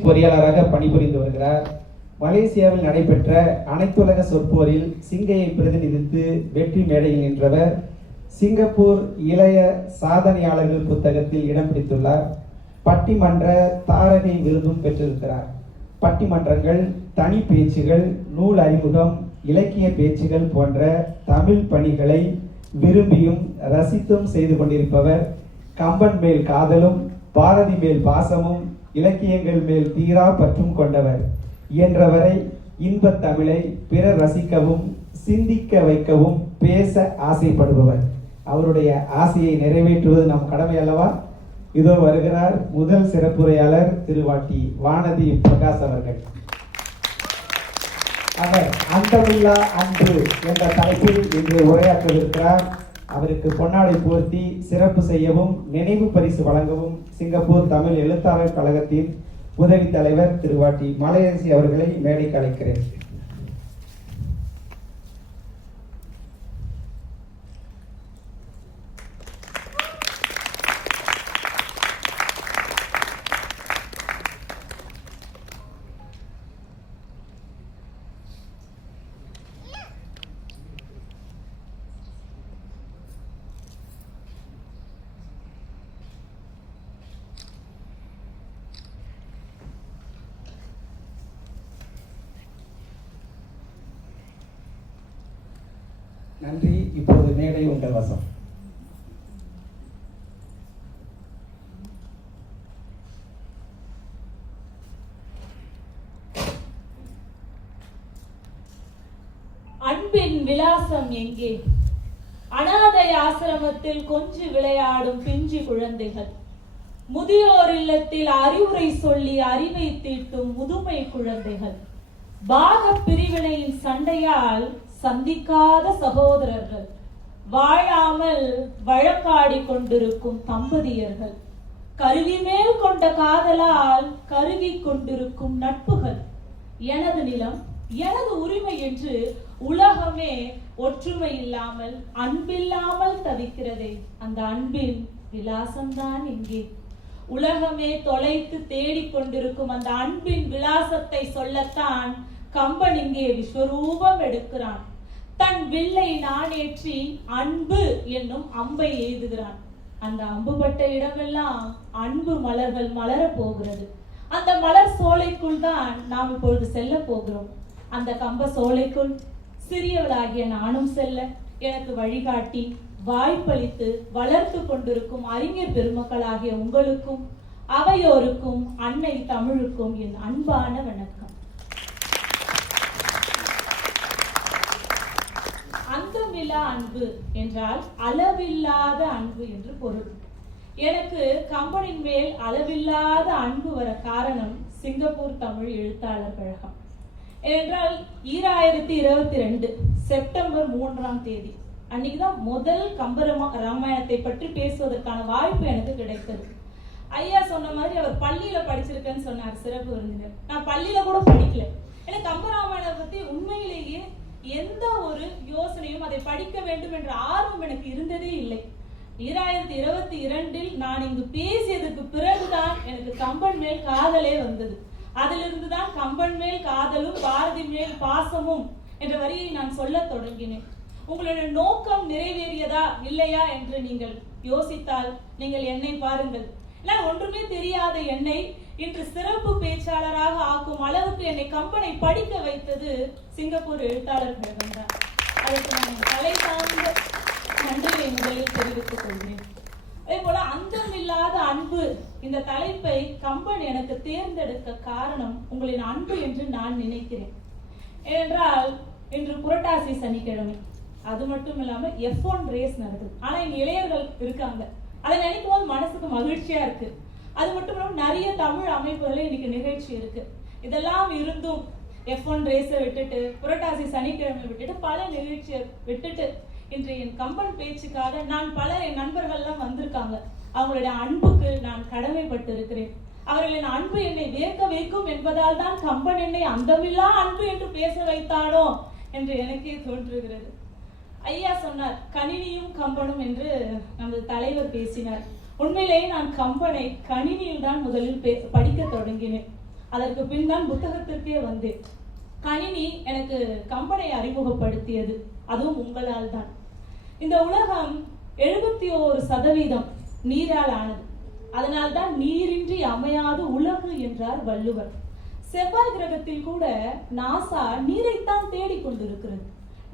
Music பொறியாளராக பணிபுரிந்து வருகிறார். மலேசியாவில் நடைபெற்ற அனைத்துலக சொற்போரில் சிங்கையை பிரதிநிதித்து வெற்றி மேடையில் நின்றவர். சிங்கப்பூர் இளைய சாதனையாளர்கள் புத்தகத்தில் இடம் பிடித்துள்ளார். பட்டிமன்ற தாரகை விருதும் பெற்றிருக்கிறார். பட்டிமன்றங்கள், தனி பேச்சுகள், நூல் அறிமுகம், இலக்கிய பேச்சுகள் போன்ற தமிழ் பணிகளை விரும்பியும் ரசித்தும் செய்து கொண்டிருப்பவர். கம்பன் மேல் காதலும் பாரதி மேல் பாசமும் இலக்கியங்கள் மேல் தீரா பற்றும் கொண்டவர். இயன்றவரை இன்பத் தமிழை பிறர் ரசிக்கவும் சிந்திக்க வைக்கவும் பேச ஆசைப்படுபவர். அவருடைய ஆசையை நிறைவேற்றுவது நம் கடமை அல்லவா? இதோ வருகிறார் முதல் சிறப்புரையாளர் திருவாட்டி வானதி பிரகாஷ் அவர்கள். அவர் அந்தமில்லா அன்பு என்ற தலைப்பில் இன்று உரையாற்றவிருக்கிறார். அவருக்கு பொன்னாடை போர்த்தி சிறப்பு செய்யவும் நினைவு பரிசு வழங்கவும் சிங்கப்பூர் தமிழ் எழுத்தாளர் கழகத்தின் உதவி தலைவர் திருவாட்டி மலையரசி அவர்களை மேடைக்கு அழைக்கிறேன். நன்றி. இப்போது மேடை உங்கள் வசம். அன்பின் விலாசம் எங்கே? அனாதை ஆசிரமத்தில் கொஞ்சி விளையாடும் பிஞ்சு குழந்தைகள், முதியோர் இல்லத்தில் அறிவுரை சொல்லி அறிவை தீட்டும் முதுமை குழந்தைகள், பாக பிரிவினையின் சண்டையால் சந்திக்காத சகோதரர்கள், வாழாமல் வழக்காடி கொண்டிருக்கும் தம்பதியர்கள், கருவி மேல் கொண்ட காதலால் கருவி கொண்டிருக்கும் நட்புகள், எனது நிலம் எனது உரிமை என்று உலகமே ஒற்றுமை இல்லாமல் அன்பில்லாமல் தவிக்கிறதே, அந்த அன்பின் விலாசம்தான் எங்கே? உலகமே தொலைத்து தேடிக்கொண்டிருக்கும் அந்த அன்பின் விலாசத்தை சொல்லத்தான் கம்பன் இங்கே விஸ்வரூபம் எடுக்கிறான். தன் வில்லை நாணேற்றி அன்பு என்னும் அம்பை எய்துகிறான். அந்த அம்புபட்ட இடமெல்லாம் அன்பு மலர்கள் மலர போகிறது. அந்த மலர் சோலைக்குள் தான் நாம் இப்பொழுது செல்ல போகிறோம். அந்த கம்ப சோலைக்குள் சிறியவளாகிய நானும் செல்ல எனக்கு வழிகாட்டி வாய்ப்பளித்து வளர்த்து கொண்டிருக்கும் அறிஞர் பெருமக்களாகிய உங்களுக்கும் அவையோருக்கும் அன்னை தமிழுக்கும் என் அன்பான வணக்கம். அந்தமில்லா அன்பு என்றால் அளவில்லாத அன்பு என்று பொருள். எனக்கு கம்பனின் மேல் அளவில்லாத அன்பு வர காரணம் சிங்கப்பூர் தமிழ் எழுத்தாளர் கழகம். ஏனென்றால் 2022 செப்டம்பர் 3ஆம் தேதி அன்னைக்குதான் முதல் ராமாயணத்தை பற்றி பேசுவதற்கான வாய்ப்பு எனக்கு கிடைத்தது. ஐயா சொன்ன மாதிரி அவர் பள்ளியில படிச்சிருக்கேன்னு சொன்னார் சிறப்பு விருந்தினர். நான் பள்ளியில கூட படிக்கல. எனக்கு கம்பராமாயணத்தை பத்தி உண்மையிலேயே எந்த ஒரு யோசனையும் அதை படிக்க வேண்டும் என்ற ஆர்வம் எனக்கு இருந்ததே இல்லை. 2022 நான் இங்கு பேசியதுக்கு பிறகுதான் எனக்கு கம்பன் மேல் காதலே வந்தது. அதிலிருந்துதான் கம்பன் மேல் காதலும் பாரதி மேல் பாசமும் என்ற வரியை நான் சொல்ல தொடங்கினேன். உங்களுடைய நோக்கம் நிறைவேறியதா இல்லையா என்று நீங்கள் யோசித்தால் நீங்கள் என்னை பாருங்கள். நான் ஒன்றுமே தெரியாத என்னை இன்று சிறப்பு பேச்சாளராக ஆக்கும் அளவுக்கு என்னை கம்பனை படிக்க வைத்தது சிங்கப்பூர் எழுத்தாளர் கழகம் தான். அதற்கு நான் தலை சார்ந்த நன்றியை முதலில் தெரிவித்துக் கொள்கிறேன். அதே போல அந்தமில்லாத அன்பு இந்த தலைப்பை கம்பன் எனக்கு தேர்ந்தெடுக்க காரணம் உங்களின் அன்பு என்று நான் நினைக்கிறேன். ஏனென்றால் இன்று புரட்டாசி சனிக்கிழமை, அது மட்டும் இல்லாம F1 ரேஸ் நடக்குது. ஆனா இங்க இளைஞர்கள் இருக்காங்க. அதை நினைக்கும் போது மனசுக்கு மகிழ்ச்சியா இருக்கு. அது மட்டும் இல்லாம நிறைய தமிழ் அமைப்புகள் இன்னைக்கு நிகழ்ச்சி இருக்கு. இதெல்லாம் இருந்தும் F1 ரேஸை விட்டுட்டு புரட்டாசி சனிக்கிழமை விட்டுட்டு பல நிகழ்ச்சியை விட்டுட்டு இன்று என் கம்பன் பேச்சுக்காக நான் என் நண்பர்கள் எல்லாம் வந்திருக்காங்க. அவங்களுடைய அன்புக்கு நான் கடமைப்பட்டு இருக்கிறேன். அவர்களின் அன்பு என்னை வியக்க வைக்கும் என்பதால் தான் கம்பன் என்னை அந்தமில்லா அன்பு என்று பேச வைத்தானோ என்று எனக்கே தோன்றுகிறது. ஐயா சொன்னார் கணினியும் கம்பனும் என்று நமது தலைவர் பேசினார். உண்மையிலேயே நான் கம்பனை கணினியில் தான் முதலில் படிக்க தொடங்கினேன். அதற்கு பின் தான் புத்தகத்திற்கே வந்தேன். கணினி எனக்கு கம்பனை அறிமுகப்படுத்தியது, அதுவும் உங்களால் தான். இந்த உலகம் 71% நீரால் ஆனது. அதனால்தான் நீரின்றி அமையாது உலகு என்றார் வள்ளுவர். செவ்வாய் கிரகத்தில் கூட நாசா நீரைத்தான் தேடிக்கொண்டிருக்கிறது.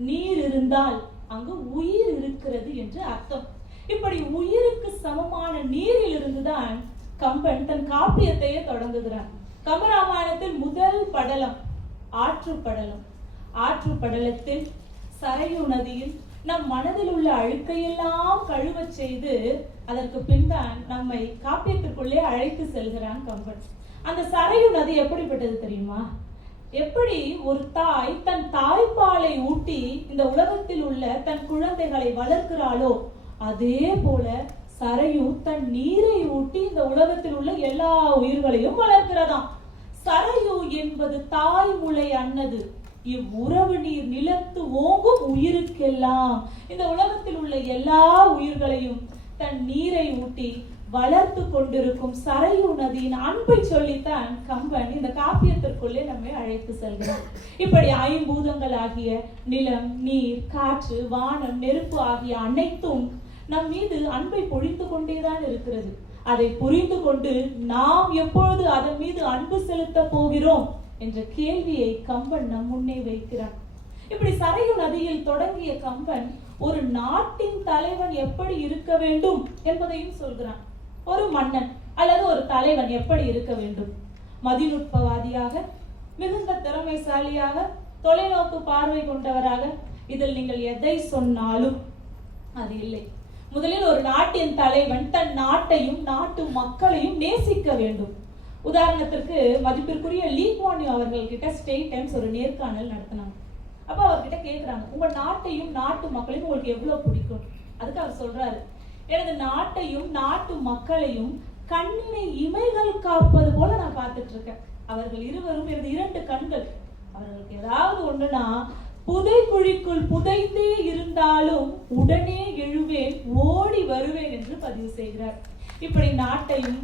நீர் இருந்தால் அங்கு உயிர் இருக்கிறது என்று அர்த்தம். இப்படி உயிருக்கு சமமான நீரில் இருந்துதான் கம்பன் தன் காப்பியத்தையே தொடங்குகிறான். கம்பராமாயணத்தில் முதல் படலம் ஆற்று படலம். ஆற்று படலத்தில் சரையு நதியில் நம் மனதில் உள்ள அழுக்கையெல்லாம் கழுவச் செய்து அதற்கு பின்தான் நம்மை காப்பியத்திற்குள்ளே அழைத்து செல்கிறான் கம்பன். அந்த சரையு நதி எப்படிப்பட்டது தெரியுமா? எப்படி ஒரு தாய் தன் தாய்ப்பாலை ஊட்டி இந்த உலகத்தில் உள்ள தன் குழந்தைகளை வளர்க்கிறாளோ, அதே போல சரையு தன் நீரை ஊட்டி இந்த உலகத்தில் உள்ள எல்லா உயிர்களையும் வளர்க்கிறதாம். சரையு என்பது தாய்முலை அன்னது. இவ்வுறவு நீர் நிலத்து ஓங்கும் உயிருக்கெல்லாம், இந்த உலகத்தில் உள்ள எல்லா உயிர்களையும் தன் நீரை ஊட்டி வளர்த்து கொண்டிருக்கும் சரையு நதியின் அன்பை சொல்லித்தான் கம்பன் இந்த காப்பியத்திற்குள்ளே நம்மை அழைத்து செல்கிறார். இப்படி ஐம்பூதங்கள் ஆகிய நிலம், நீர், காற்று, வானம், நெருப்பு ஆகிய அனைத்தும் நம் மீது அன்பை பொழிந்து கொண்டேதான் இருக்கிறது. அதை புரிந்து கொண்டு நாம் எப்பொழுது அதன் மீது அன்பு செலுத்த போகிறோம் என்ற கேள்வியை கம்பன் நம் முன்னே வைக்கிறான். இப்படி சரையு நதியில் தொடங்கிய கம்பன் ஒரு நாட்டின் தலைவன் எப்படி இருக்க வேண்டும் என்பதையும் சொல்கிறான். ஒரு மன்னன் அல்லது ஒரு தலைவன் எப்படி இருக்க வேண்டும்? மதிநுட்பவாதியாக, மிகுந்த திறமைசாலியாக, தொலைநோக்கு பார்வை கொண்டவராக, இதில் நீங்கள் எதை சொன்னாலும் அது இல்லை. முதலில் ஒரு நாட்டின் தலைவன் தன் நாட்டையும் நாட்டு மக்களையும் நேசிக்க வேண்டும். உதாரணத்திற்கு மதிப்பிற்குரிய லீ குவான் யூ அவர்கள் கிட்ட ஸ்டேட் டைம்ஸ் ஒரு நேர்காணல் நடத்தினாங்க. அப்ப அவர்கிட்ட கேட்கிறாங்க, உங்க நாட்டையும் நாட்டு மக்களையும் உங்களுக்கு எவ்வளவு பிடிக்கும்? அதுக்கு அவர் சொல்றாரு, எனது நாட்டையும் நாட்டு மக்களையும் கண்ணினை இமைகள் காப்பது போல நான் பார்த்துட்டு இருக்கேன். அவர்கள் இருவரும் எனது 2 கண்கள். அவர்களுக்கு ஏதாவது ஒண்ணுனா புதைக்குழிக்குள் புதைந்தே இருந்தாலும் உடனே எழுவேன், ஓடி வருவேன் என்று பதிவு செய்கிறார். இப்படி நாட்டையும்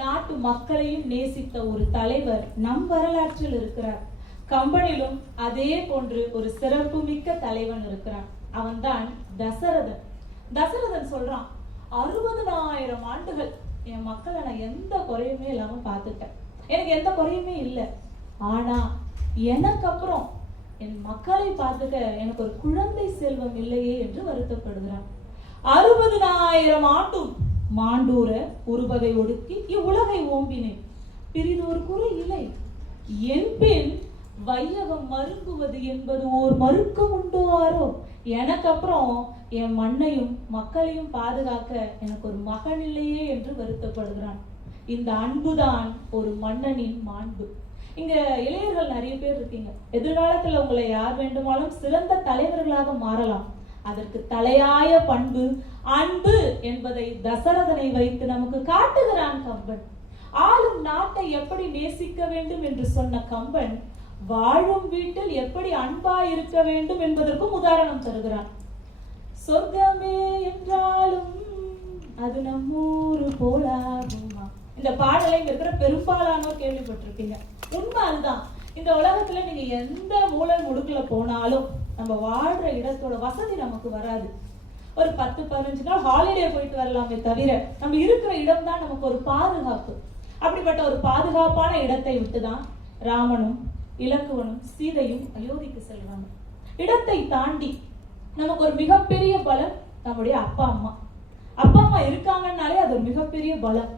நாட்டு மக்களையும் நேசித்த ஒரு தலைவர் நம் வரலாற்றில் இருக்கிறார். கம்பனிலும் அதே போன்று ஒரு சிறப்பு மிக்க தலைவன் இருக்கிறான். அவன்தான் தசரதன். தசரதன் சொல்றான், 60,000 ஆண்டுகள் என் மக்களை நான் எந்த குறையுமே இல்லாம பார்த்துட்டேன். எனக்கு எந்த குறையுமே இல்லை. ஆனா எனக்கு அப்புறம் என் மக்களை பார்த்துக்க எனக்கு ஒரு குழந்தை செல்வம் இல்லையே என்று வருத்தப்படுகிறான். 60,000 ஆண்டும் மாண்டூர ஒருவகை ஒடுக்கி இவ்வுலகை ஓம்பினேன், பிரிதொரு குறை இல்லை. என் பின் வையகம் மருங்குவது என்பது ஓர் மறுக்கம் உண்டுவாரோ? எனக்கு அப்புறம் என் மண்ணையும் மக்களையும் பாதுகாக்க எனக்கு ஒரு மகன் இல்லையே என்று வருத்தப்படுகிறான். இந்த அன்புதான் ஒரு மன்னனின் மாண்பு. இங்க இளைஞர்கள் நிறைய பேர் இருக்கீங்க. எதிர்காலத்துல உங்களை யார் வேண்டுமானாலும் சிறந்த தலைவர்களாக மாறலாம். அதற்கு தலையாய பண்பு அன்பு என்பதை தசரதனை வைத்து நமக்கு காட்டுகிறான் கம்பன். ஆளும் நாட்டை எப்படி நேசிக்க வேண்டும் என்று சொன்ன கம்பன் வாழும் வீட்டில் எப்படி அன்பா இருக்க வேண்டும் என்பதற்கும் உதாரணம் தருகிறான். சொர்க்கமே என்றாலும் அது நம்மூரு போலாகுமா? இந்த பாடலை இருக்கிற பெரும்பாலானோர் கேள்விப்பட்டிருப்பீங்க. உண்மை அதுதான். இந்த உலகத்துல நீங்க எந்த மூலை முடுக்குல போனாலும் நம்ம வாழ்ற இடத்தோட வசதி நமக்கு வராது. ஒரு 10-15 நாள் ஹாலிடே போயிட்டு வரலாமே தவிர நம்ம இருக்கிற இடம் தான் நமக்கு ஒரு பாதுகாப்பு. அப்படிப்பட்ட ஒரு பாதுகாப்பான இடத்தை விட்டுதான் ராமனும் இலக்குவனும் சீதையும் அயோத்திக்கு செல்வாங்க. இடத்தை தாண்டி நமக்கு ஒரு மிகப்பெரிய பலம் நம்முடைய அப்பா அம்மா இருக்காங்கன்னாலே அது ஒரு மிகப்பெரிய பலம்.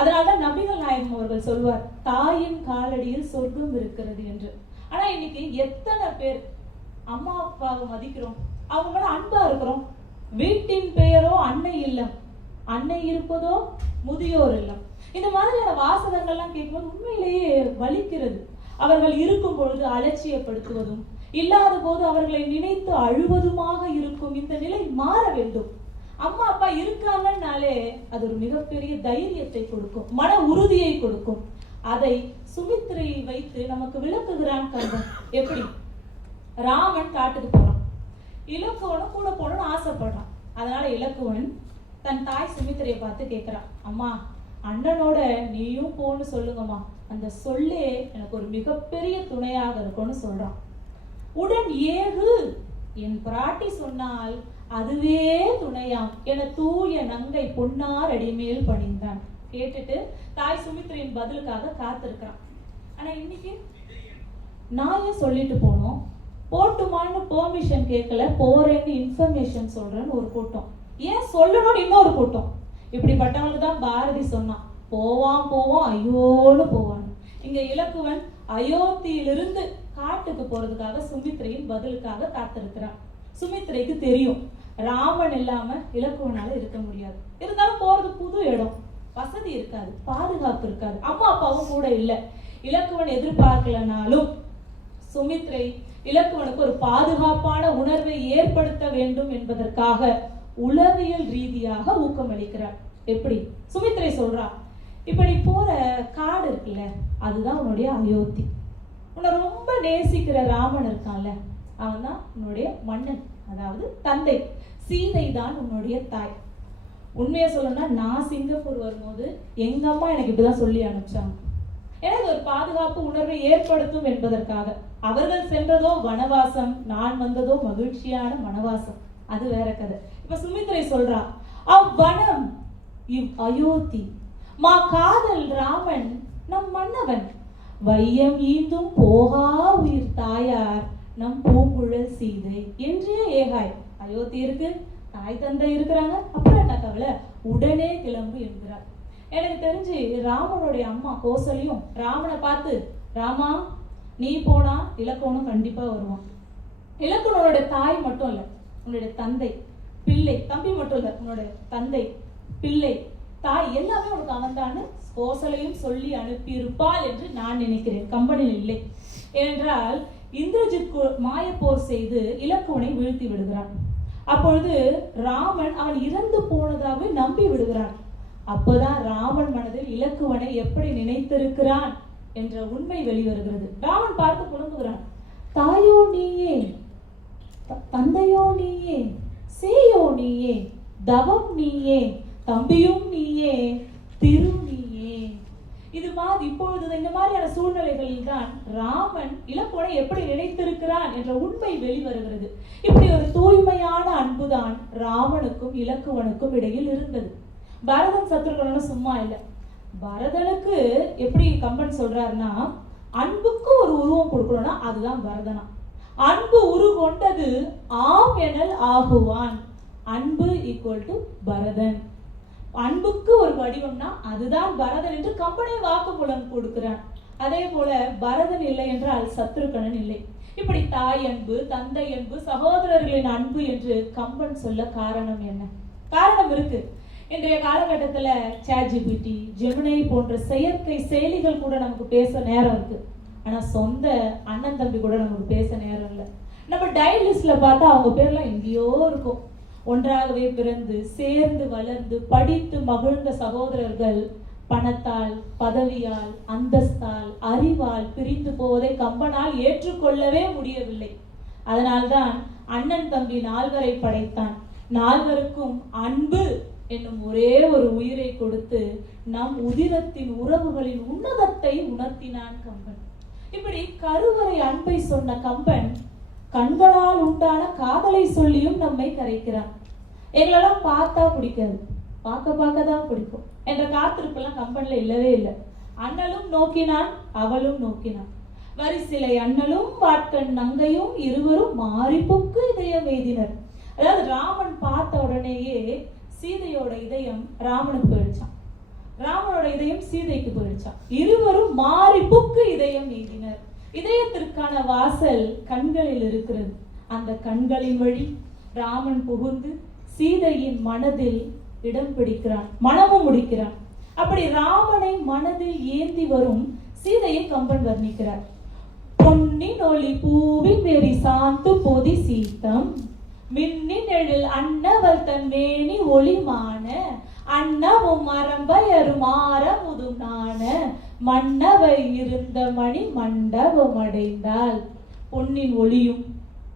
அதனால்தான் நபிகள் நாயகம் அவர்கள் சொல்வார், தாயின் காலடியில் சொர்க்கம் இருக்கிறது என்று. ஆனா இன்னைக்கு எத்தனை பேர் அம்மா அப்பாவை மதிக்கிறோம், அவங்க மேல அன்பா இருக்கிறோம்? வீட்டின் பெயரோ அன்னை இல்லம், அன்னை இருப்பதோ முதியோர் இல்லம். இந்த மாதிரியான வாசகங்கள்லாம் கேட்கும்போது உண்மையிலேயே வலிக்கிறது. அவர்கள் இருக்கும் பொழுது அலட்சியப்படுத்துவதும், இல்லாத போது அவர்களை நினைத்து அழுவதுமாக இருக்கும் இந்த நிலை மாற வேண்டும். அம்மா அப்பா இருக்காங்கன்னாலே அது ஒரு மிகப்பெரிய தைரியத்தை கொடுக்கும், மன உறுதியை கொடுக்கும். அதை சுமித்திரையை வைத்து நமக்கு விளக்குகிறான் கம்பன். எப்படி? ராமன் காட்டுக்கு போறான், இலக்குவனும் கூட போகணும்னு ஆசைப்படுறான். அதனால இலக்குவன் தன் தாய் சுமித்திரையை பார்த்து கேட்கிறா, அம்மா அண்ணனோட நீயும் போன்னு சொல்லுங்கம்மா, அந்த சொல்லே எனக்கு ஒரு மிகப்பெரிய துணையாக இருக்கும்னு சொல்றான். உடன் ஏகு என் பிராட்டி சொன்னால் அதுவே துணையாம் என தூய நங்கை பொன்னார் அடிமேல் பணிந்தான். கேட்டுட்டு தாய் சுமித்திரையின் பதிலுக்காக காத்திருக்கிறான். ஆனா இன்னைக்கு நான் ஏன் சொல்லிட்டு போனோம், போட்டுமான்னு பெர்மிஷன் கேட்கல, போறேன்னு இன்ஃபர்மேஷன் சொல்றேன்னு ஒரு கூட்டம், ஏன் சொல்லணும்னு இன்னொரு கூட்டம். இப்படிப்பட்டவங்களுக்கு தான் பாரதி சொன்னான், போவான் போவான் ஐயோன்னு போவான். இங்க இலக்குவன் அயோத்தியிலிருந்து காட்டுக்கு போறதுக்காக சுமித்திரையின் பதிலுக்காக காத்திருக்கிறான். சுமித்திரைக்கு தெரியும் ராமன் இல்லாம இலக்குவனால இருக்க முடியாது. இருந்தாலும் போறது புது இடம், வசதி இருக்காது, பாதுகாப்பு இருக்காது, அம்மா அப்பாவும் கூட இல்ல. இலக்குவன் எதிர்பார்க்கலனாலும் சுமித்திரை இலக்குவனுக்கு ஒரு பாதுகாப்பான உணர்வை ஏற்படுத்த வேண்டும் என்பதற்காக உளவியல் ரீதியாக ஊக்கமளிக்கிறார். எப்படி? சுமித்திரை சொல்றா, இப்ப நீ போற காடு இருக்குல்ல, அதுதான் உன்னுடைய அயோத்தி. உன்னை ரொம்ப நேசிக்கிற ராமன் இருக்கான்ல, அவன் தான் உன்னுடைய மன்னன், அதாவது தந்தை. சீதை தான் உன்னுடைய தாய். உண்மையை சொல்லணும்னா நான் சிங்கப்பூர் வரும்போது எங்க அம்மா எனக்கு இப்படிதான் சொல்லி அனுப்பிச்சாங்க. எனக்கு ஒரு பாதுகாப்பு உணர்வை ஏற்படுத்தும் என்பதற்காக. அவர்கள் சென்றதோ வனவாசம், நான் வந்ததோ மகிழ்ச்சியான வனவாசம், அது வேற கதை. இப்ப சுமித்திரை சொல்றா, அவ்வனம் இவ் அயோத்தி மா காதல் ராமன் நம் மன்னவன், வையம் ஈந்தும் போகா உயிர் தாயார் நம் பூங்குழல் சீதை என்றே ஏகாய். அயோத்தி இருக்கு, தாய் தந்தை இருக்கிறாங்க, அப்புறம் என்ன கவலை, உடனே கிளம்பு என்கிறார். எனக்கு தெரிஞ்சு ராமனுடைய அம்மா கோசலியும் ராமனை பார்த்து, ராமா நீ போனா இலக்குவனும் கண்டிப்பா வருவான். இலக்குவனோட தாய் மட்டும் இல்ல, உன்னுடைய தந்தை பிள்ளை, தம்பி மட்டும் இல்ல, உன்னோட தந்தை பிள்ளை தாய் எல்லாமே உனக்கு அவன்தான்னு கோசலையும் சொல்லி அனுப்பியிருப்பாள் என்று நான் நினைக்கிறேன். கம்பனில் இல்லை. ஏனென்றால் இந்திரஜித் மாயப்போர் செய்து இலக்குவனை வீழ்த்தி விடுகிறான். அப்பொழுது ராமன் அவன் இறந்து போனதாகவே நம்பி விடுகிறான். அப்போதான் ராமன் மனதில் இலக்குவனை எப்படி நினைத்திருக்கிறான் என்ற உண்மை வெளிவருகிறது. ராமன் பார்த்து புலம்புகிறான், தாயோ நீயே, தந்தையோ நீயே, சேயோ நீயே, தவம் நீயே, தம்பியும் நீயே, திரு நீயே. இது மாதிரி இப்பொழுது இந்த மாதிரியான சூழ்நிலைகளில் தான் ராமன் இலக்குவனை எப்படி நினைத்திருக்கிறான் என்ற உண்மை வெளிவருகிறது. இப்படி ஒரு தூய்மையான அன்புதான் ராமனுக்கும் இலக்குவனுக்கும் இடையில் இருந்தது. பரதன் சத்ருகனும் சும்மா இல்லை. பரதனுக்கு எப்படி கம்பன் சொல்றாருன்னா, அன்புக்கு ஒரு உருவம் கொடுக்கணும்னா அதுதான் பரதனா. அன்பு உரு கொண்டது ஆம் எனல் ஆகுவான். அன்பு ஈக்குவல் டு பரதன். அன்புக்கு ஒரு வடிவம்னா அதுதான் பரதன் என்று கம்பனே வாக்குமூலம் கொடுக்கிறான். அதே போல பரதன் இல்லை என்றால் சத்ருகனன் இல்லை. இப்படி தாய் அன்பு, தந்தை அன்பு, சகோதரர்களின் அன்பு என்று கம்பன் சொல்ல காரணம் என்ன? காரணம் இருக்கு. இன்றைய காலகட்டத்துல ChatGPT, ஜெமினி போன்ற செயற்கை செயலிகள் கூட நமக்கு பேச நேரம் இருக்கு. ஆனா சொந்த அண்ணன் தம்பி கூட நமக்கு பேச நேரம் இல்லை. நம்ம டயல் லிஸ்ட்ல பார்த்தா அவங்க பேர்லாம் எங்கேயோ இருக்கும். ஒன்றாகவே பிறந்து சேர்ந்து வளர்ந்து படித்து மகிழ்ந்த சகோதரர்கள் பணத்தால், பதவியால், அந்தஸ்தால், அறிவால் பிரிந்து போவதை கம்பனால் ஏற்றுக்கொள்ளவே முடியவில்லை. அதனால்தான் அண்ணன் தம்பி 4 படைத்தான். 4க்கும் அன்பு என்னும் ஒரே ஒரு உயிரை கொடுத்து நம் உதிரத்தின் உறவுகளின் உன்னதத்தை உணர்த்தினான் கம்பன். இப்படி கருவறை அன்பை சொன்ன கம்பன் கண்களால் உண்டான காதலை சொல்லியும் நம்மை கரைக்கிறான். எங்களெல்லாம் பார்த்தா பிடிக்காது, பார்க்க தான் பிடிக்கும் என்ற காத்திருப்பெல்லாம் கம்பன்ல இல்லவே இல்லை. அண்ணலும் நோக்கினான், அவளும் நோக்கினான். வரிசிலை அண்ணலும் வாட்கண் நங்கையும் இருவரும் மாறிப்புக்கு இதயம் எய்தினர். அதாவது ராமன் பார்த்த உடனேயே சீதையோட இதயம் ராமனுக்கு போயிடுச்சான், ராமனோட இதயம் சீதைக்கு போயிடுச்சான். இருவரும் மாறிப்புக்கு இதயம் எய்தினர். இதயத்திற்கான வாசல் கண்களில் இருக்கிறது. அந்த கண்களின் வழி ராமன் புகுந்து சீதையின் மனதில் இடம் பிடிக்கிறான், மனமும் முடிக்கிறான். அப்படி ராமனை மனதில் ஏந்தி வரும் சீதையை கம்பன் வர்ணிக்கிறார். பொன்னின் ஒளி பூவின் வெறி சாந்து பொதி சீத்தம், மின்னின் எழில் அன்னவள் தன் மேனி ஒளிமான, அன்னமும் மரம்பயரும் ஆரமுதும் நாண, மன்னவை இருந்த மணி மண்டபம் அடைந்தாள். பொன்னின் ஒளியும்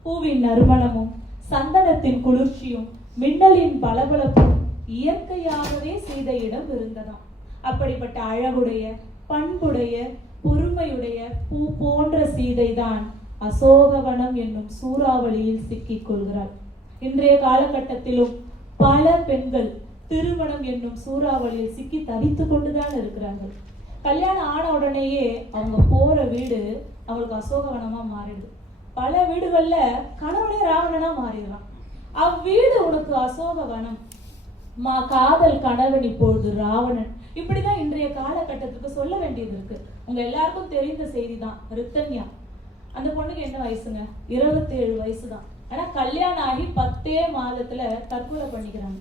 பூவின் நறுமணமும் சந்தனத்தின் குளிர்ச்சியும் மின்னலின் பளபளப்பும் இயற்கையாகவே சீதையிடம் இருந்ததாம். அப்படிப்பட்ட அழகுடைய, பண்புடைய, பொறுமையுடைய பூ போன்ற சீதைதான் அசோகவனம் என்னும் சூறாவளியில் சிக்கிக் கொள்கிறார். இன்றைய காலகட்டத்திலும் பல பெண்கள் திருமணம் என்னும் சூறாவளியில் சிக்கி தவித்துக் கொண்டுதான் இருக்கிறார்கள். கல்யாணம் ஆன உடனேயே அவங்க போற வீடு அவங்களுக்கு அசோகவனமா மாறிடுது. பல வீடுகள்ல கணவனே ராவணனா மாறிடுறான். அவ்வீடு உனக்கு அசோகவனம், காதல் கணவன் இப்பொழுது ராவணன். இப்படிதான் இன்றைய காலகட்டத்துக்கு சொல்ல வேண்டியது இருக்கு. உங்க எல்லாருக்கும் தெரிந்த செய்தி தான். ரித்தன்யா, அந்த பொண்ணுக்கு என்ன வயசுங்க? 27 வயசுதான். ஆனா கல்யாணம் ஆகி 10 மாதத்துல தற்கொலை பண்ணிக்கிறாங்க.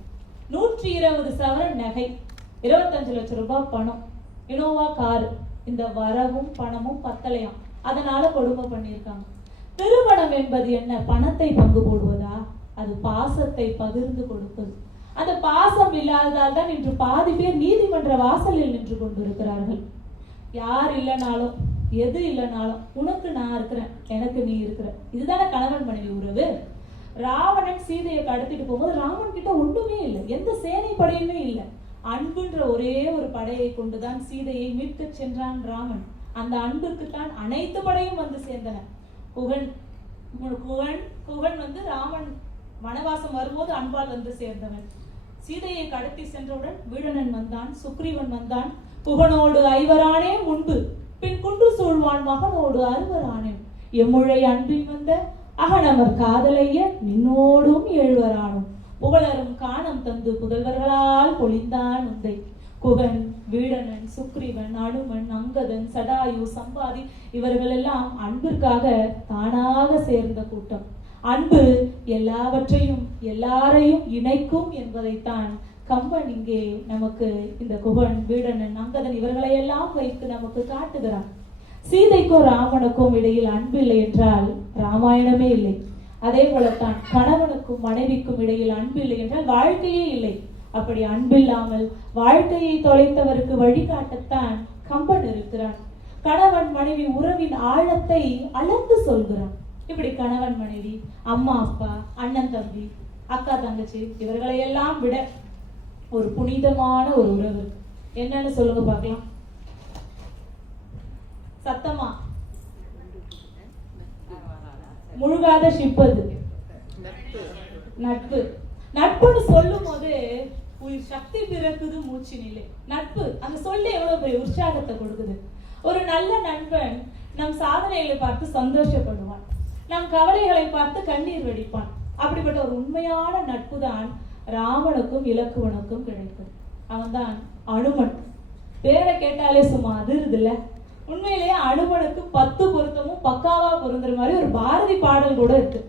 120 சவரன் நகை, 25 லட்சம் ரூபாய் பணம், இனோவா காரு. இந்த வரவும் பணமும் பத்தலையாம். அதனால கொடுமை பண்ணியிருக்காங்க. திருமணம் என்பது என்ன? பணத்தை பங்கு போடுவதா? அது பாசத்தை பகிர்ந்து கொடுப்பது. அந்த பாசம் இல்லாததால் தான் இன்று பாதி பேர் நீதிமன்ற வாசலில் நின்று கொண்டிருக்கிறார்கள். யார் இல்லைனாலும், எது இல்லைனாலும், உனக்கு நான் இருக்கிறேன், எனக்கு நீ இருக்கிற, இதுதானே கணவன் மனைவி உறவு. ராவணன் சீதையை கடத்திட்டு போகும்போது ராமன் கிட்ட ஒண்ணுமே இல்லை, எந்த சேனை படையுமே இல்லை. அன்புன்ற ஒரே ஒரு படையை கொண்டுதான் சீதையை மீட்க சென்றான் ராமன். அந்த அன்புக்குத்தான் அனைத்து படையும் வந்து சேர்ந்தன. குகன் வந்து ராமன் வனவாசம் வரும்போது அன்பால் வந்து சேர்ந்தவன். சீதையை கடத்தி சென்றவுடன் வீடனன் வந்தான், சுக்ரீவன் வந்தான். குகனோடு ஐவரானே முன்பு, பின் குன்று சூழ்வான் மகனோடு அறுவரானே. எம்முழை அன்பின் வந்த அகனவர் காதலைய நின்னோடும் எழுவரானும். புகழரும் காணம் தந்து புதல்வர்களால் பொழிந்தான் உந்தை. குகன், வீடனன், சுக்ரீவன், அனுமன், அங்கதன், சடாயு, சம்பாதி இவர்கள் எல்லாம் அன்பிற்காக தானாக சேர்ந்த கூட்டம். அன்பு எல்லாவற்றையும் எல்லாரையும் இணைக்கும் என்பதைத்தான் கம்பன் இங்கே நமக்கு இந்த குகன், வீடனன், அங்கதன் இவர்களை எல்லாம் வைத்து நமக்கு காட்டுகிறான். சீதைக்கும் ராமனுக்கும் இடையில் அன்பு இல்லை என்றால் ராமாயணமே இல்லை. அதே போலத்தான் கணவனுக்கும் மனைவிக்கும் இடையில் அன்பு இல்லை என்றால் வாழ்க்கையே இல்லை. அப்படி அன்பில்லாமல் வாழ்க்கையை தொலைத்தவருக்கு வழிகாட்டத்தான் கம்பன் இருக்கிறான். கணவன் மனைவி உறவின் ஆழத்தை அளந்து சொல்கிறான். இப்படி கணவன் மனைவி, அம்மா அப்பா, அண்ணன் தம்பி, அக்கா தங்கச்சி இவர்களை எல்லாம் விட ஒரு புனிதமான ஒரு உறவு என்னன்னு சொல்லுங்க பார்க்கலாம். சத்தமா முழுகாத ஷிப்பது நட்பு. நட்புன்னு சொல்லும் போது உயிர் சக்தி பிறக்குது, மூச்சு நிலை. நட்பு அந்த சொல்ல எவ்வளவு பெரிய உற்சாகத்தை கொடுக்குது. ஒரு நல்ல நண்பன் நம் சாதனைகளை பார்த்து சந்தோஷப்படுவான், நம் கவலைகளை பார்த்து கண்ணீர் வெடிப்பான். அப்படிப்பட்ட ஒரு உண்மையான நட்பு தான் ராமனுக்கும் இலக்குவனுக்கும் கிடைக்கும். அவன்தான் அனுமன். பேரை கேட்டாலே சும்மா அதிருது இல்ல. உண்மையிலேயே அனுமனுக்கு 10 பொருத்தமும் பக்காவா பொருந்துற மாதிரி ஒரு பாரதி பாடல் கூட இருக்கு.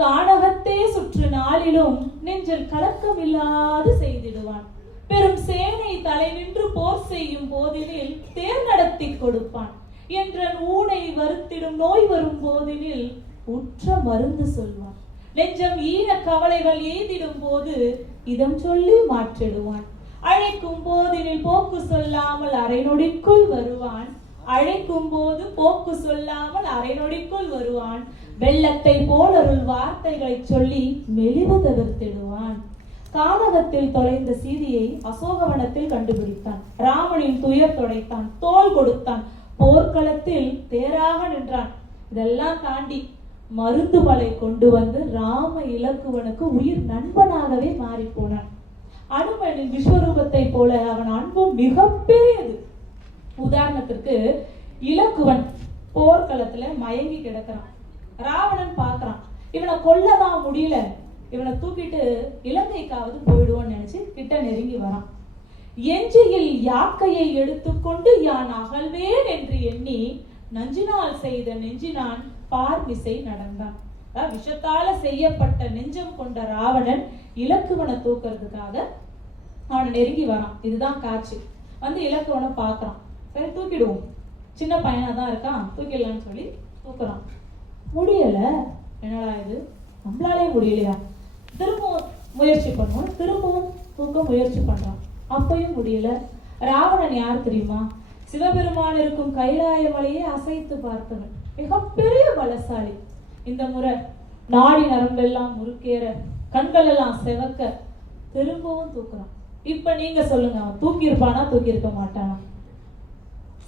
கானகத்தே சுற்று நாளிலும் நெஞ்சில் கலக்கம் இல்லாது செய்திடுவான். பெரும் சேனை தலை நின்று போர் செய்யும் போதினில் தேர் நடத்தி கொடுப்பான். என்றன் ஊனை வருத்திடும் நோய் வரும் போதினில் உற்ற மருந்து சொல்வான். நெஞ்சம் ஈன கவலைகள் எய்திடும் போது இதம் சொல்லி மாற்றிடுவான். அழைக்கும் போதினில் போக்கு சொல்லாமல் அரை நொடிக்குள் வருவான். அழைக்கும் போது போக்கு சொல்லாமல் அரை நொடிக்குள் வருவான். வெள்ளத்தை போல் அருள் வார்த்தைகளை சொல்லி மெலிவு தவிர்த்திடுவான். கானகத்தில் தொலைந்த சீதையை அசோகவனத்தில் கண்டுபிடித்தான். ராமனின் துயர் துடைத்தான், தோள் கொடுத்தான், போர்க்களத்தில் தேராக நின்றான். இதெல்லாம் தாண்டி மருந்து மலை கொண்டு வந்து ராம இலக்குவனுக்கு உயிர் நண்பனாகவே மாறி போனான். அனுமனின் விஸ்வரூபத்தை போல அவன் அன்பும் மிகப்பெரியது. உதாரணத்திற்கு இலக்குவன் போர்க்களத்துல மயங்கி கிடக்கிறான். ராவணன் பார்க்கறான், இவனை கொல்லதான் முடியல, இவனை தூக்கிட்டு இலங்கைக்காவது போயிடுவோன்னு நினைச்சு கிட்ட நெருங்கி வரான். எஞ்சியில் யாக்கையை எடுத்துக்கொண்டு யான் அகழ்வேன் என்று எண்ணி நஞ்சினால் செய்த நெஞ்சினான் பார்மிசை நடந்தான். விஷத்தால செய்யப்பட்ட நெஞ்சம் கொண்ட ராவணன் இலக்குவனை தூக்குறதுக்காக அவனை நெருங்கி வரான். இதுதான் காட்சி. வந்து இலக்குவனை பார்க்கறான். சரி தூக்கிடுவோம், சின்ன பையனா தான் இருக்கான், தூக்கிடலான்னு சொல்லி தூக்குறான். முடியல. என்னடா இது, நம்மளாலே முடியலையா? திரும்பவும் முயற்சி பண்ணுவோம். திரும்பவும் தூக்க முயற்சி பண்றான். அப்பயும் முடியல. ராவணன் யார் தெரியுமா? சிவபெருமான் இருக்கும் கைலாய மலையை அசைத்து பார்த்தவன், மிகப்பெரிய பலசாலி. இந்த முறை நாடி நரம்பெல்லாம் முறுக்கேற, கண்கள் எல்லாம் செவக்க திரும்பவும் தூக்குறான். இப்ப நீங்க சொல்லுங்க, அவன் தூக்கி இருப்பானா தூக்கி இருக்க மாட்டானா?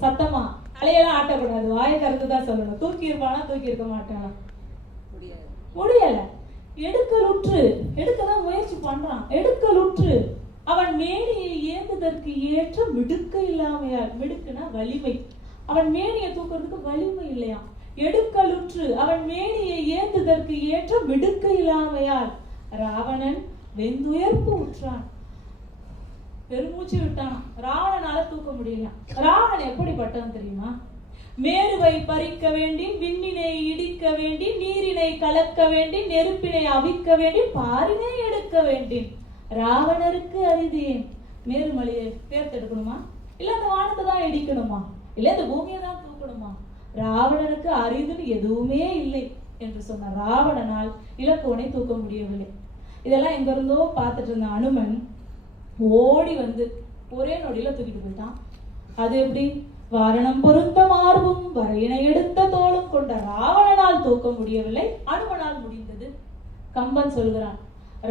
சத்தமா தலையெல்லாம் ஆட்டக்கூடாது, வாயை திறந்துதான் சொல்லணும். தூக்கி இருப்பானா தூக்கி இருக்க மாட்டானா? முடியல. எடுக்கதான் முயற்சி பண்றான். எடுக்கலுற்று அவன் மேனியை ஏந்துதற்கு ஏற்ற மிடுக்க இல்லாமையால். மிடுக்குனா வலிமை. அவன் மேனியை தூக்குறதுக்கு வலிமை இல்லையா? எடுக்கலுற்று அவன் மேனியை ஏந்துதற்கு ஏற்ற மிடுக்க இல்லாமையால் ராவணன் வெந்துயர்ப்பு உற்றான். பெருமூச்சு விட்டான். ராவணனால தூக்க முடியல. ராவணன் எப்படிப்பட்டவன் தெரியுமா? மேருவை பறிக்க வேண்டி, விண்ணினை இடிக்க வேண்டி, நீரினை கலக்க வேண்டி, நெருப்பினை அவிக்க வேண்டி, பாரினை எடுக்க வேண்டி. ராவணருக்கு அரிதேன். மேருமலையை பேர்த்தெடுக்கணுமா? இல்ல அந்த வானத்தை தான் இடிக்கணுமா? இல்ல இந்த பூமியை தான் தூக்கணுமா? ராவணனுக்கு அரிதுன்னு எதுவுமே இல்லை என்று சொன்ன ராவணனால் இலக்குவனை தூக்க முடியவில்லை. இதெல்லாம் எங்க இருந்தோ பார்த்துட்டு இருந்த அனுமன் ஓடி வந்து ஒரே நொடியில தூக்கிட்டு போயிட்டான். அது எப்படி? வாரணம் பொருந்த மார்பும் வரையினை எடுத்த தோளும் கொண்ட ராவணனால் தூக்க முடியவில்லை, அனுமனால் முடிந்தது. கம்பன் சொல்கிறான்,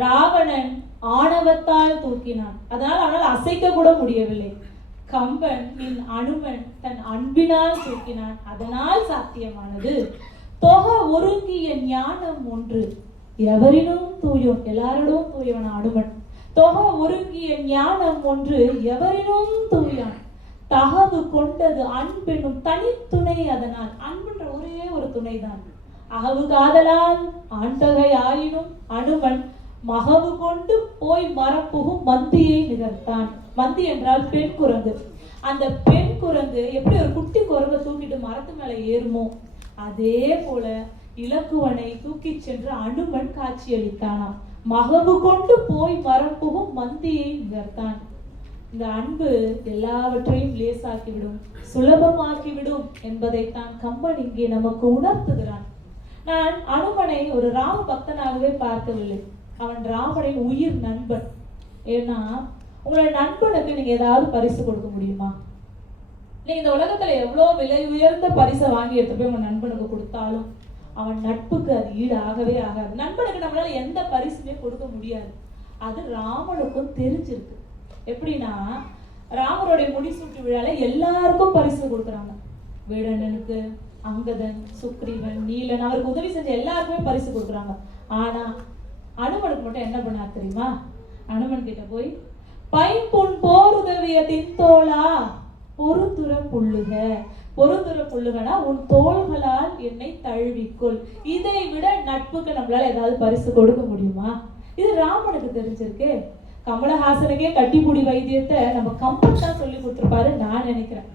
ராவணன் ஆணவத்தால் தூக்கினான், அதனால் அவனால் அசைக்க கூட முடியவில்லை. கம்பன் அனுமன் தன் அன்பினால் தூக்கினான், அதனால் சாத்தியமானது. தொகை ஒருங்கிய ஞானம் ஒன்று எவரினும் தூயோன். எல்லாரோடும் தூயவன் அனுமன். தொகை ஒருங்கிய ஞானம் ஒன்று எவரினும் தூயான். தகவு கொண்டது அன்பெனும் தனித்துணை, அதனால் அன்புன்ற ஒரே ஒரு துணைதான். அகவு காதலால் ஆண்டகை ஆயினும் அனுமன் மகவு கொண்டு போய் மரப்புகும் மந்தியை நிகழ்த்தான். மந்தி என்றால் பெண் குரங்கு. அந்த பெண் குரங்கு எப்படி ஒரு குட்டி குரங்கை தூக்கிட்டு மரத்து மேல ஏறுமோ, அதே போல இலக்குவனை தூக்கி சென்று அனுமன் காட்சியளித்தானாம். மகவு கொண்டு போய் மரப்புகும் மந்தியை நிகழ்த்தான். இந்த அன்பு எல்லாவற்றையும் லேசாக்கிவிடும், சுலபமாக்கிவிடும் என்பதைத்தான் கம்பன் இங்கே நமக்கு உணர்த்துகிறான். நான் அனுமனை ஒரு ராம பக்தனாகவே பார்க்கவில்லை, அவன் ராமனின் உயிர் நண்பன். ஏன்னா உங்களுடைய நண்பனுக்கு நீங்க ஏதாவது பரிசு கொடுக்க முடியுமா? நீங்க இந்த உலகத்துல எவ்வளவு விலை உயர்ந்த பரிசை வாங்கி எடுத்து போய் உங்க நண்பனுக்கு கொடுத்தாலும் அவன் நட்புக்கு அது ஈடு ஆகவே ஆகாது. நண்பனுக்கு நம்மளால எந்த பரிசுமே கொடுக்க முடியாது. அது ராமனுக்கும் தெரிஞ்சிருக்கு. எப்படின்னா, ராமருடைய முடிசூட்டு விழால எல்லாருக்கும் பரிசு கொடுக்குறாங்க. வேடனனுக்கு, அங்கதன், சுக்ரீவன், நீலன், அவருக்கு உதவி செஞ்ச எல்லாருக்குமே பரிசு கொடுக்குறாங்க. ஆனா அனுமனுக்கு மட்டும் என்ன பண்ணார் தெரியுமா? அனுமன் கிட்ட போய், பைம்பொன் போர் உதவிய தின்தோளா பொறுத்துற புள்ளுக. பொறுத்துற புள்ளுகனா உன் தோள்களால் என்னை தழுவிக்கொள். இதை விட நட்புக்கு நம்மளால ஏதாவது பரிசு கொடுக்க முடியுமா? இது ராமனுக்கு தெரிஞ்சிருக்கு. கமலஹாசனுக்கே கட்டிப்புடி வைத்தியத்தை நம்ம கம்பன் தான் சொல்லி கொடுத்துருப்பாரு நான் நினைக்கிறேன்.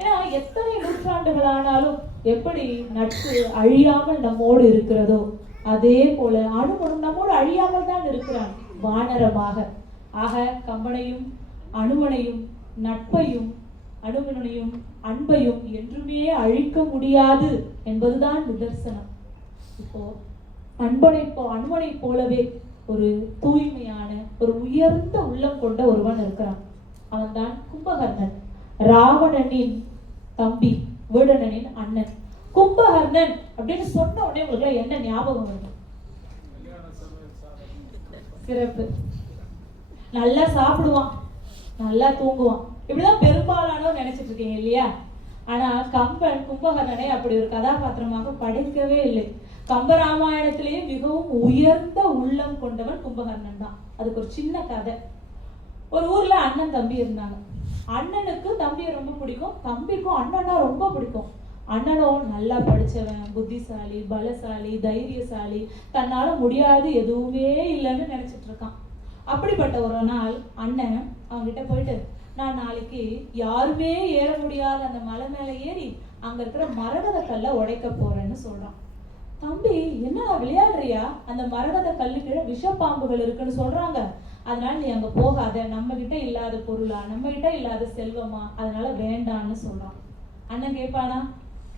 ஏன்னா எத்தனை நூற்றாண்டுகள் ஆனாலும் எப்படி நட்பு அழியாமல் நம்மோடு இருக்கிறதோ, அதே போல அனுமனும் நம்மோடு அழியாமல் தான் இருக்கிறான், வானரமாக. ஆக கம்பனையும் அனுமனையும் நட்பையும் அனுமனையும் அன்பையும் என்றுமே அழிக்க முடியாது என்பதுதான் நிதர்சனம். இப்போ அனுமனை போலவே ஒரு தூய்மையான ஒரு உயர்ந்த உள்ளம் கொண்ட ஒருவன் இருக்கிறான். அவன் தான் கும்பகர்ணன், ராவணனின் தம்பி, வீடணனின் அண்ணன். கும்பகர்ணன் அப்படின்னு சொன்ன உடனே உங்களுக்கு என்ன ஞாபகம் வருது? சிறப்பு. நல்லா சாப்பிடுவான், நல்லா தூங்குவான், இப்படிதான் பெரும்பாலானோர் நினைச்சிட்டு இருக்கீங்க இல்லையா? ஆனா கம்பன் கும்பகர்ணனை அப்படி ஒரு கதாபாத்திரமாக படைக்கவே இல்லை. கம்பராமாயணத்திலேயே மிகவும் உயர்ந்த உள்ளம் கொண்டவன் கும்பகர்ணன் தான். அதுக்கு ஒரு சின்ன கதை. ஒரு ஊர்ல அண்ணன் தம்பி இருந்தாங்க. அண்ணனுக்கு தம்பியை ரொம்ப பிடிக்கும், தம்பிக்கும் அண்ணனா ரொம்ப பிடிக்கும். அண்ணனும் நல்லா படிச்சவன், புத்திசாலி, பலசாலி, தைரியசாலி, தன்னால முடியாது எதுவுமே இல்லைன்னு நினைச்சிட்டு இருக்கான். அப்படிப்பட்ட ஒரு நாள் அண்ணன் அவன்கிட்ட போயிட்டு, நான் நாளைக்கு யாருமே ஏற முடியாத அந்த மலை மேல ஏறி அங்க இருக்கிற மரகத கல்லை உடைக்க போறேன்னு சொல்றான். தம்பி, என்ன விளையாடுறியா? அந்த மரகத கல்லு கீழே விஷப்பாம்புகள் இருக்குன்னு சொல்றாங்க, அதனால நீ அங்க போகாத, நம்ம கிட்ட இல்லாத பொருளா, நம்ம கிட்ட இல்லாத செல்வமா, அதனால வேண்டான்னு சொல்றான். அண்ணன் கேட்பானா?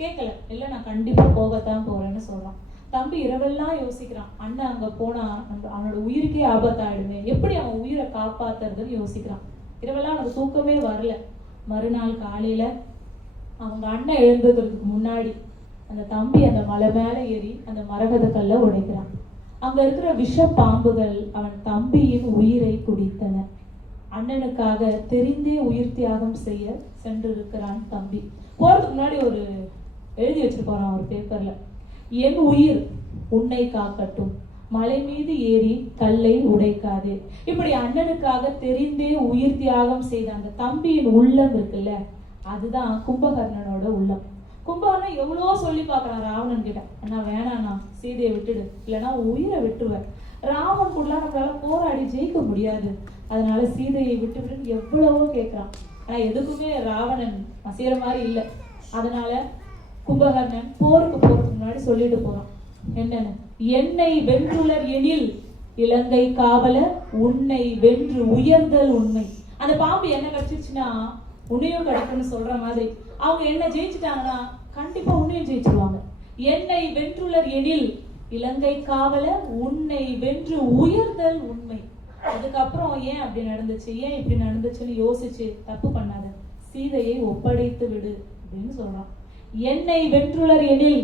கேட்கல. இல்ல, நான் கண்டிப்பா போகத்தான் போறேன்னு சொல்றான். தம்பி இரவெல்லாம் யோசிக்கிறான். அண்ணன் அங்க போனா அவனோட உயிருக்கே ஆபத்தாயிடுமே, எப்படி அவன் உயிரை காப்பாத்துறதுன்னு யோசிக்கிறான். இரவெல்லாம் அவனுக்கு தூக்கமே வரல. மறுநாள் காலையில அவங்க அண்ணன் எழுந்துக்கிறதுக்கு முன்னாடி அந்த தம்பி அந்த மலை மேல ஏறி அந்த மரகத கல்லை உடைக்கிறான். அங்க இருக்கிற விஷ பாம்புகள் அவன் தம்பியின் உயிரை குடித்தன. அண்ணனுக்காக தெரிந்தே உயிர் தியாகம் செய்ய சென்றிருக்கிறான் தம்பி. போறதுக்கு முன்னாடி ஒரு எழுதி வச்சிருப்பாராம் ஒரு பேப்பர்ல, என் உயிர் உன்னை காக்கட்டும், மலை மீது ஏறி கல்லை உடைக்காது. இப்படி அண்ணனுக்காக தெரிந்தே உயிர் தியாகம் செய்த அந்த தம்பியின் உள்ளம் இருக்குல்ல, அதுதான் கும்பகர்ணனோட உள்ளம். கும்பகர்ணன் எவ்வளவோ சொல்லி பார்க்கறான் ராவணன் கிட்ட, அண்ணா வேணாண்ணா சீதையை விட்டுடு, இல்லைன்னா உயிரை விட்டுருவேன். ராவன் கூட நம்மளால போராடி ஜெயிக்க முடியாது, அதனால சீதையை விட்டு விட்டு எவ்வளவோ கேட்கிறான். ஆனா எதுக்குமே ராவணன் அசைற மாதிரி இல்லை. அதனால கும்பகர்ணன் போருக்கு போறதுக்கு முன்னாடி சொல்லிட்டு போறான் என்னன்னு, என்னை வென்றுளர் எனில் இலங்கை காவலர் உன்னை வென்று உயர்தல் உண்மை. அந்த பாம்பு என்ன கிடைச்சிருச்சுன்னா உன்னையும் கிடைக்கும்னு சொல்ற மாதிரி, அவங்க என்ன ஜெயிச்சுட்டாங்கன்னா கண்டிப்பா உன்னையும் ஜெயிச்சிருவாங்க. என்னை வென்றுளர் எனில் இலங்கை காவலர் உன்னை வென்று உயர்தல் உண்மை. அதுக்கப்புறம் ஏன் அப்படி நடந்துச்சு, ஏன் இப்படி நடந்துச்சுன்னு யோசிச்சு தப்பு பண்ணாத, சீதையை ஒப்படைத்து விடு அப்படின்னு சொல்றான். என்னை வென்றுளர் எனில்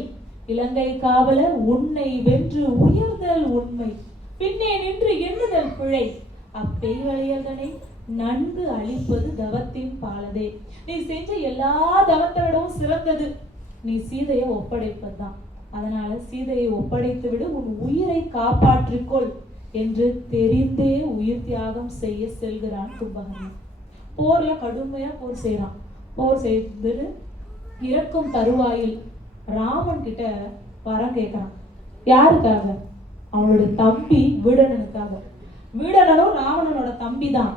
இலங்கை காவலர் உன்னை வென்று உயர்தல் உண்மை, பின்னே நின்று எண்ணுதல் பிழை, அப்பெய்வளையதனை நன்கு அழிப்பது தவத்தின் பாலதே. நீ செஞ்ச எல்லா தவத்தை விடவும் சிறந்தது நீ சீதையை ஒப்படைப்பதுதான். அதனால சீதையை ஒப்படைத்து விடு, உன் உயிரை காப்பாற்றிக்கொள் என்று தெரிந்தே உயிர் தியாகம் செய்ய செல்கிறான் கும்பகர்ணன். போர்ல கடுமையா போர் செய்யறான். போர் செய்து இறக்கும் தருவாயில் ராமன் கிட்ட வரம் கேட்கிறான். யாருக்காக? அவனோட தம்பி வீடணனுக்காக. வீடணனும் ராவணனோட தம்பி தான்.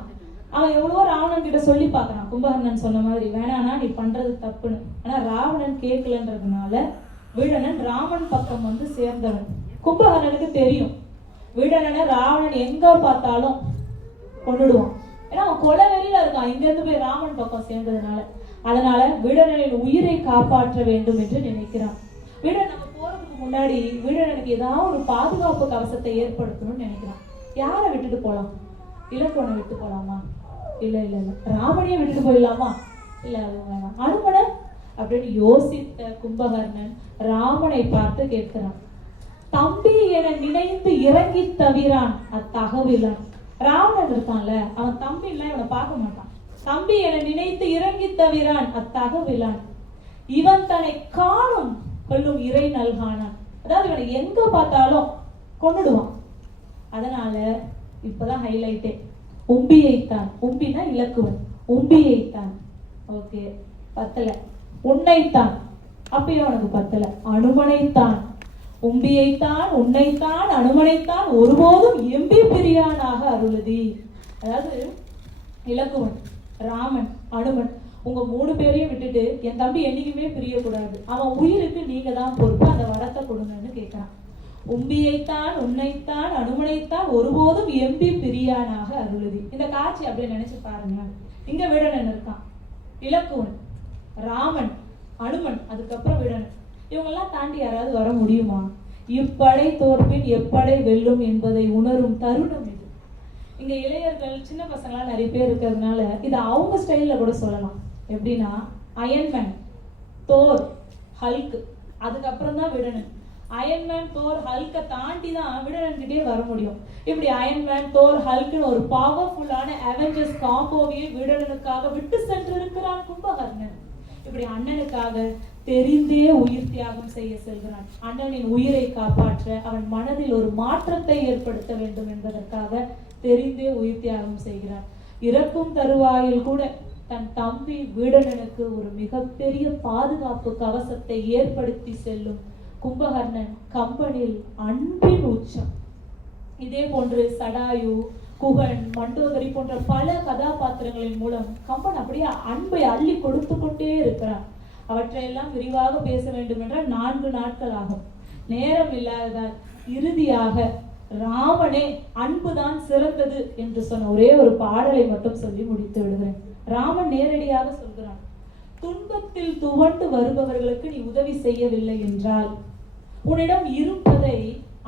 அவன் எவ்வளவோ ராவணன் கிட்ட சொல்லி பார்க்கறான், கும்பகர்ணன் சொன்ன மாதிரி வேணானா நீ பண்றது தப்புன்னு. ஆனா ராவணன் கேட்கலன்றதுனால வீடணன் ராமன் பக்கம் வந்து சேர்ந்தவன். கும்பகர்ணனுக்கு தெரியும் வீடணனை ராவணன் எங்க பார்த்தாலும் கொண்டுடுவான், ஏன்னா அவன் கொலை வெளியில இருக்கான் இங்க இருந்து போய் ராமன் பக்கம் சேர்ந்ததுனால. அதனால வீடணனின் உயிரை காப்பாற்ற வேண்டும் என்று நினைக்கிறான். வீடன் நம்ம போறதுக்கு முன்னாடி வீடணனுக்கு ஏதாவது ஒரு பாதுகாப்பு கவசத்தை ஏற்படுத்தணும்னு நினைக்கிறான். யாரை விட்டுட்டு போலாம்? இலக்குவனை விட்டு போலாமா? இல்ல இல்ல இல்ல. ராமனையே விட்டுட்டு போயிடலாமா? இல்ல அது வேணாம். அனுமனை அப்படின்னு யோசித்த கும்பகர்ணன் ராமனை பார்த்து கேட்கிறான். தம்பி என நினைந்து இறங்கி தவிரான் அத்தகவிலான். ராவணன் இருக்கான்ல, அவன் தம்பி எல்லாம் இவனை பார்க்க மாட்டான். தம்பி என நினைத்து இறங்கி தவிரான் அத்தகவிலான், இவன் தன்னை காணும் கொள்ளும் இறை நல்கானான். அதாவது இவனை எங்க பார்த்தாலும் கொன்னுடுவான். அதனால இப்பதான் ஹைலைட்டே, உம்பியைத்தான். உம்பினா இலக்குவன். உம்பியைத்தான் ஓகே பத்தல. உன்னைத்தான் அப்பயும் அவனுக்கு பத்தல. அனுமனைத்தான். உம்பியைத்தான் உன்னைத்தான் அனுமனைத்தான் ஒருபோதும் எம்பி பிரியானாக அருளுதி. அதாவது இலக்குவன், ராமன், அனுமன் உங்க 3 பேரையும் விட்டுட்டு என் தம்பி என்னைக்குமே பிரியக்கூடாது, அவன் உயிருக்கு நீங்க தான் பொறுப்பு, அந்த வரத்தை கொடுங்கன்னு கேட்கிறான். உம்பியைத்தான் உன்னைத்தான் அனுமனைத்தான் ஒருபோதும் எம்பி பிரியானாக அருளுதி. இந்த காட்சி அப்படியே நினைச்சு பாருங்க. இங்க வீடணன் இருக்கான், இலக்குவன், ராமன், அனுமன், அதுக்கப்புறம் வீடணன். இவங்கெல்லாம் தாண்டி யாராவது வர முடியுமா? இப்படை தோற்பின் எப்படை வெல்லும் என்பதை உணரும் தருணம் இது. இங்க இளைஞர்கள் சின்ன பசங்களா நிறைய பேர் இருக்கிறதுனால இதை அவங்க ஸ்டைல்ல கூட சொல்லலாம். எப்படின்னா அயன்மேன், தோர், ஹல்க், அதுக்கப்புறம் தான் வீடணன். அயன்மேன், தோர், ஹல்கை தாண்டி தான் வீடணன் கிட்டே வர முடியும். இப்படி அயன்மேன், தோர், ஹல்க்னு ஒரு பவர்ஃபுல்லான அவெஞ்சர்ஸ் காம்போவையே வீடணனுக்காக விட்டு சென்று இருக்கிறான் கும்பகர்ணன். இப்படி அண்ணனுக்காக தெரிந்தே உயிர் தியாகம் செய்ய செல்கிறான். அண்ணனின் உயிரை காப்பாற்ற அவன் மனதில் ஒரு மாற்றத்தை ஏற்படுத்த வேண்டும் என்பதற்காக தெரிந்தே உயிர் தியாகம் செய்கிறான். இறக்கும் தருவாயில் கூட தன் தம்பி வீடணனுக்கு ஒரு மிகப்பெரிய பாதுகாப்பு கவசத்தை ஏற்படுத்தி செல்லும் கும்பகர்ணன் கம்பனில் அன்பின் உச்சம். இதே போன்று சடாயு, குகன், மண்டோதரி போன்ற பல கதாபாத்திரங்களின் மூலம் கம்பன் அப்படியே அன்பை அள்ளி கொடுத்து கொண்டே இருக்கிறார். அவற்றையெல்லாம் விரிவாக பேச வேண்டும் என்றால் 4 நாட்கள் ஆகும். நேரம் இல்லாததால் இறுதியாக ராமனே அன்புதான் சிறந்தது என்று சொன்ன ஒரே ஒரு பாடலை மட்டும் சொல்லி முடித்து விடுகிறேன். ராமன் நேரடியாக சொல்கிறான், துன்பத்தில் துவண்டு வருபவர்களுக்கு நீ உதவி செய்யவில்லை என்றால், உன்னிடம் இருப்பதை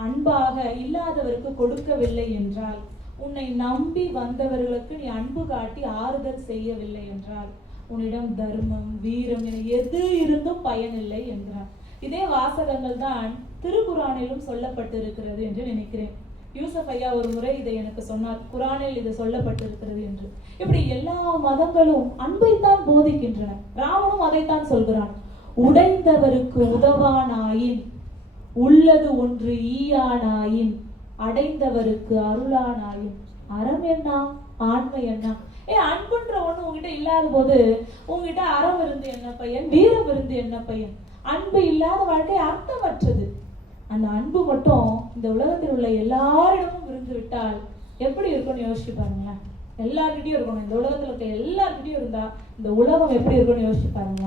அன்பாக இல்லாதவருக்கு கொடுக்கவில்லை என்றால், உன்னை நம்பி வந்தவர்களுக்கு நீ அன்பு காட்டி ஆறுதல் செய்யவில்லை என்றால், உன்னிடம் தர்மம், வீரம் என எது இருந்தும் பயனில்லை என்றார். இதே வாசகங்கள் தான் திருக்குரானிலும் சொல்லப்பட்டிருக்கிறது என்று நினைக்கிறேன். யூசப் ஐயா ஒரு முறை இதை எனக்கு சொன்னார், குரானில் இது சொல்லப்பட்டிருக்கிறது என்று. இப்படி எல்லா மதங்களும் அன்பைத்தான் போதிக்கின்றன. ராமனும் அதைத்தான் சொல்கிறான். உடைந்தவருக்கு உதவானாயின், உள்ளது ஒன்று ஈயானாயின், அடைந்தவருக்கு அருளானாயின். அறம் என்ன, ஆண்மை என்ன? அன்புன்ற ஒண்ணு உங்ககிட்ட இல்லாத போது உங்ககிட்ட அறம் இருந்து என்ன பையன், வீரம் இருந்து என்ன பையன்? அன்பு இல்லாத வாழ்க்கை அர்த்தமற்றது. அந்த அன்பு மட்டும் இந்த உலகத்தில் உள்ள எல்லாரிடமும் இருந்து விட்டால் எப்படி இருக்கும்னு யோசிச்சு பாருங்களேன். எல்லார்கிட்டயும் இருக்கணும். இந்த உலகத்துல இருக்க எல்லார்கிட்டயும் இருந்தா இந்த உலகம் எப்படி இருக்கும்னு யோசிச்சு பாருங்க.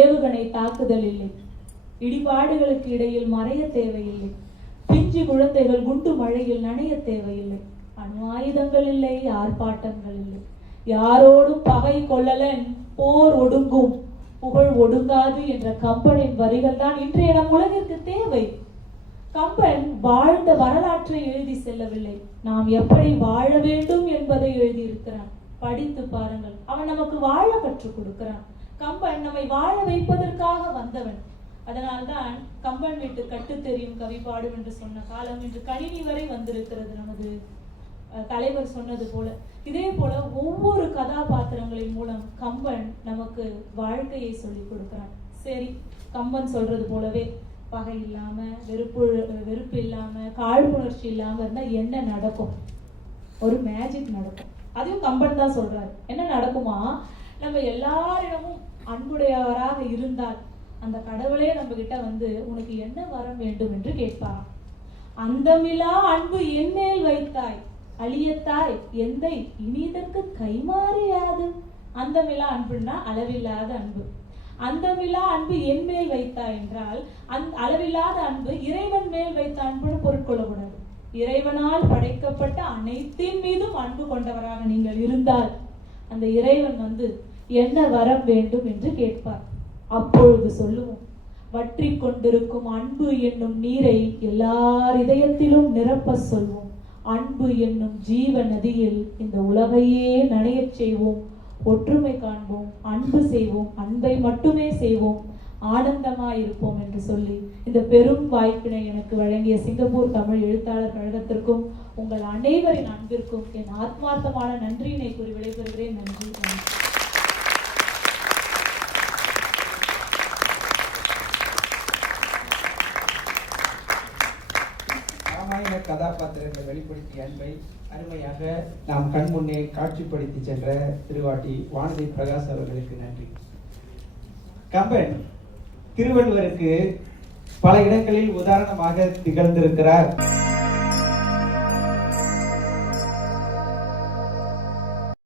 ஏவுகணை தாக்குதல் இல்லை, இடிபாடுகளுக்கு இடையில் மறைய தேவையில்லை, பிஞ்சு குழந்தைகள் குண்டு மழையில் நனைய தேவையில்லை, அணு ஆயுதங்கள் இல்லை, ஆர்ப்பாட்டங்கள் இல்லை, யாரோடும் பகை கொள்ளலன் போர் ஒடுங்கும், புகழ் ஒடுங்காது என்ற கம்பனின் வரிகள் தான் இன்றைய நம் உலகிற்கு தேவை. கம்பன் வாழ்ந்த வரலாற்றை எழுதி செல்லவில்லை, நாம் எப்படி வாழ வேண்டும் என்பதை எழுதியிருக்கிறான். படித்து பாருங்கள். அவன் நமக்கு வாழ கற்றுக் கொடுக்கிறான். கம்பன் நம்மை வாழ வைப்பதற்காக வந்தவன். அதனால்தான் கம்பன் வீட்டு கட்டு தெரியும் கவி பாடும் என்று சொன்ன காலம் இன்று கணினி வரை வந்திருக்கிறது. நமது தலைவர் சொன்னது போல, இதே போல ஒவ்வொரு கதாபாத்திரங்களின் மூலம் கம்பன் நமக்கு வாழ்க்கையை சொல்லிக் கொடுக்கிறான். சரி, கம்பன் சொல்றது போலவே பகை இல்லாம, வெறுப்பு இல்லாம, காழ்ப்புணர்ச்சி இல்லாம இருந்தா என்ன நடக்கும்? ஒரு மேஜிக் நடக்கும். அதையும் கம்பன் தான் சொல்றாரு. என்ன நடக்குமா? நம்ம எல்லாரிடமும் அன்புடையவராக இருந்தால் அந்த கடவுளே நம்ம கிட்ட வந்து உனக்கு என்ன வரம் வேண்டும் என்று கேட்பாராம். அந்தமிலா அன்பு என் மேல் வைத்தாய், அழியத்தாய் எந்தை இனி இதற்கு கைமாறியாது. அந்தமிலா அன்புன்னா அளவில்லாத அன்பு. அந்தமிலா அன்பு என் மேல் வைத்தா என்றால் அளவில்லாத அன்பு இறைவன் மேல் வைத்த அன்புன்னு பொருட்கொள்ளக்கூடாது. இறைவனால் படைக்கப்பட்ட அனைத்தின் மீதும் அன்பு கொண்டவராக நீங்கள் இருந்தால் அந்த இறைவன் வந்து என்ன வரம் வேண்டும் என்று கேட்பார். அப்பொழுது சொல்லுவோம், வற்றி கொண்டிருக்கும் அன்பு என்னும் நீரை எல்லார் இதயத்திலும் நிரப்ப சொல்வோம். அன்பு என்னும் ஜீவ நதியில் இந்த உலகையே நனையச் செய்வோம். ஒற்றுமை காண்போம், அன்பு செய்வோம், அன்பை மட்டுமே செய்வோம், ஆனந்தமாயிருப்போம் என்று சொல்லி இந்த பெரும் வாய்ப்பினை எனக்கு வழங்கிய சிங்கப்பூர் தமிழ் எழுத்தாளர் கழகத்திற்கும் உங்கள் அனைவரின் அன்பிற்கும் என் ஆத்மார்த்தமான நன்றியினை கூறி விடைபெறுகிறேன். நன்றி. ராமாயண கதாபாத்திரங்கள் வெளிப்படுத்திய அன்பை அருமையாக நாம் கண்முன்னே காட்சிப்படுத்தி சென்ற திருவாட்டி வானதி பிரகாஷ் அவர்களுக்கு நன்றி. கம்பன் திருவள்ளுவருக்கு பல இடங்களில் உதாரணமாக திகழ்ந்திருக்கிறார்.